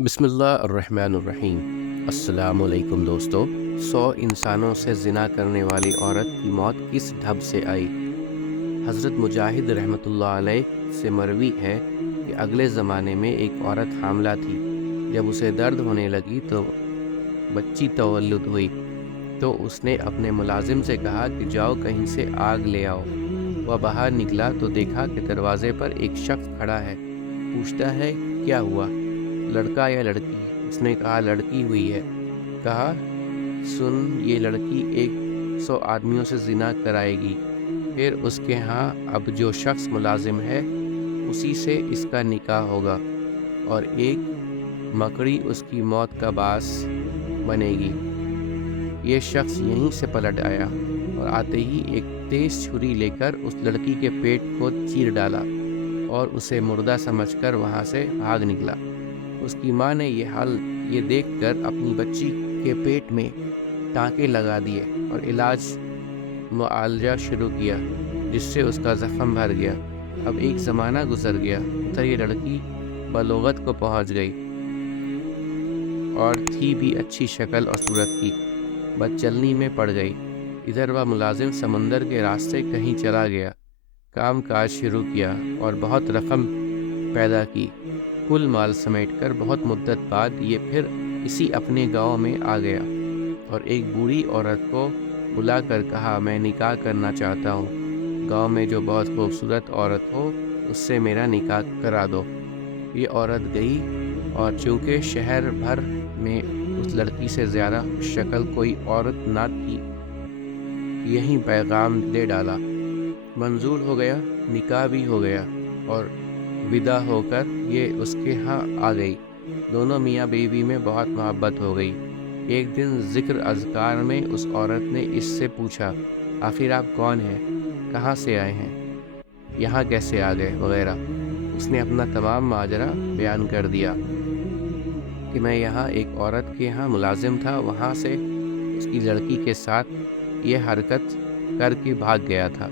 बिस्मिल्लाहिर्रहमानिर्रहीम। अस्सलाम वालेकुम दोस्तों। 100 इंसानों से ज़िना करने वाली औरत की मौत किस ढब से आई। हज़रत मुजाहिद रहमतुल्लाह अलैह से मरवी है कि अगले ज़माने में एक औरत हामला थी। जब उसे दर्द होने लगी तो बच्ची तवल्लुद हुई तो उसने अपने मुलाजिम से कहा कि जाओ कहीं से आग ले आओ। वह बाहर निकला तो देखा कि दरवाजे पर एक शख्स खड़ा है। पूछता है क्या हुआ, लड़का या लड़की? उसने कहा लड़की हुई है। कहा सुन, ये लड़की 100 आदमियों से ज़िना कराएगी, फिर उसके यहाँ अब जो शख्स मुलाजिम है उसी से इसका निकाह होगा और एक मकड़ी उसकी मौत का बास बनेगी। ये शख्स यहीं से पलट आया और आते ही एक तेज छुरी लेकर उस लड़की के पेट को चीर डाला और उसे मुर्दा समझकर वहाँ से भाग निकला। उसकी माँ ने ये देखकर अपनी बच्ची के पेट में टाँके लगा दिए और मुआलजा शुरू किया, जिससे उसका ज़ख्म भर गया। अब एक ज़माना गुजर गया, उधर ये लड़की बलोगत को पहुँच गई और थी भी अच्छी शक्ल और सूरत की। बदचलनी में पड़ गई। इधर वह मुलाजिम समंदर के रास्ते कहीं चला गया, काम काज शुरू किया और बहुत रकम पैदा की। कुल माल समेटकर बहुत मुद्दत बाद ये फिर इसी अपने गांव में आ गया और एक बूढ़ी औरत को बुलाकर कहा मैं निकाह करना चाहता हूँ। गांव में जो बहुत खूबसूरत औरत हो उससे मेरा निकाह करा दो। ये औरत गई और चूँकि शहर भर में उस लड़की से ज़्यादा शक्ल कोई औरत ना थी, यही पैगाम दे डाला। मंजूर हो गया, निकाह भी हो गया और विदा होकर ये उसके यहाँ आ गई। दोनों मियाँ बीवी में बहुत मोहब्बत हो गई। एक दिन ज़िक्र अज़कार में उस औरत ने इससे पूछा आखिर आप कौन हैं, कहाँ से आए हैं, यहाँ कैसे आ गए वगैरह। उसने अपना तमाम माजरा बयान कर दिया कि मैं यहाँ एक औरत के यहाँ मुलाजिम था, वहाँ से उसकी लड़की के साथ ये हरकत करके भाग गया था।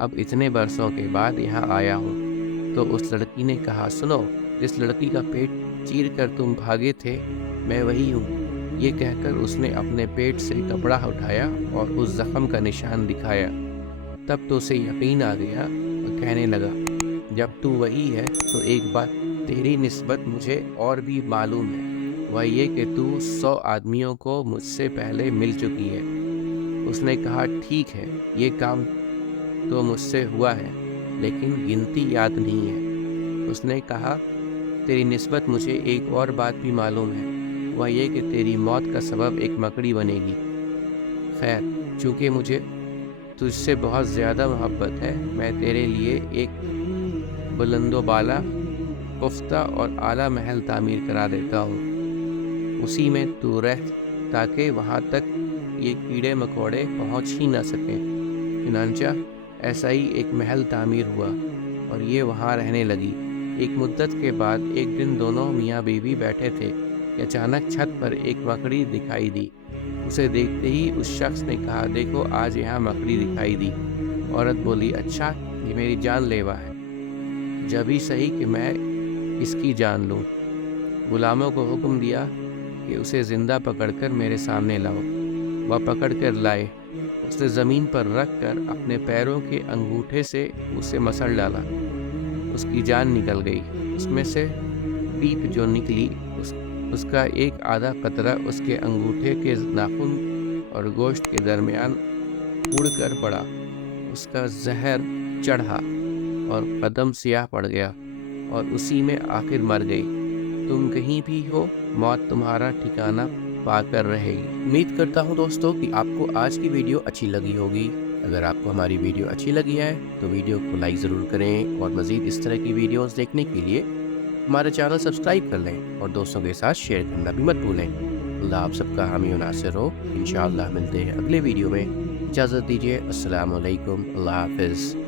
अब इतने बरसों के बाद यहाँ आया हूँ। तो उस लड़की ने कहा सुनो, जिस लड़की का पेट चीर कर तुम भागे थे मैं वही हूँ। ये कहकर उसने अपने पेट से कपड़ा उठाया और उस ज़ख्म का निशान दिखाया। तब तो उसे यकीन आ गया और कहने लगा जब तू वही है तो एक बात तेरी निस्बत मुझे और भी मालूम है, वह ये कि तू 100 आदमियों को मुझसे पहले मिल चुकी है। उसने कहा ठीक है, ये काम तो मुझसे हुआ है लेकिन गिनती याद नहीं है। उसने कहा तेरी निस्बत मुझे एक और बात भी मालूम है, वह ये कि तेरी मौत का सबब एक मकड़ी बनेगी। खैर, चूँकि मुझे तुझसे बहुत ज़्यादा मोहब्बत है, मैं तेरे लिए एक बुलंदोबाला, पुख्ता और आला महल तामीर करा देता हूँ। उसी में तू रह ताकि वहाँ तक ये कीड़े मकोड़े पहुँच ही ना सकें। चुनांचा ऐसा ही एक महल तामीर हुआ और ये वहाँ रहने लगी। एक मुद्दत के बाद एक दिन दोनों मियाँ बीवी बैठे थे कि अचानक छत पर एक मकड़ी दिखाई दी। उसे देखते ही उस शख्स ने कहा देखो आज यहाँ मकड़ी दिखाई दी। औरत बोली अच्छा, ये मेरी जानलेवा है, जब ही सही कि मैं इसकी जान लूँ। गुलामों को हुक्म दिया कि उसे ज़िंदा पकड़कर मेरे सामने लाओ। वह पकड़ कर लाए। उसने ज़मीन पर रख कर अपने पैरों के अंगूठे से उसे मसल डाला। उसकी जान निकल गई। उसमें से पीप जो निकली उसका एक आधा कतरा उसके अंगूठे के नाखून और गोश्त के दरमियान उड़कर पड़ा। उसका जहर चढ़ा और कदम सियाह पड़ गया और उसी में आखिर मर गई। तुम कहीं भी हो, मौत तुम्हारा ठिकाना पाकर रहेगी। उम्मीद करता हूँ दोस्तों कि आपको आज की वीडियो अच्छी लगी होगी। अगर आपको हमारी वीडियो अच्छी लगी है तो वीडियो को लाइक ज़रूर करें और मज़ीद इस तरह की वीडियोस देखने के लिए हमारे चैनल सब्सक्राइब कर लें और दोस्तों के साथ शेयर करना भी मत भूलें। अल्लाह आप सबका हामी और नासिर हो। इंशाअल्लाह मिलते हैं अगले वीडियो में। इजाज़त दीजिए। अस्सलाम वालेकुम। अल्लाह हाफ़िज़।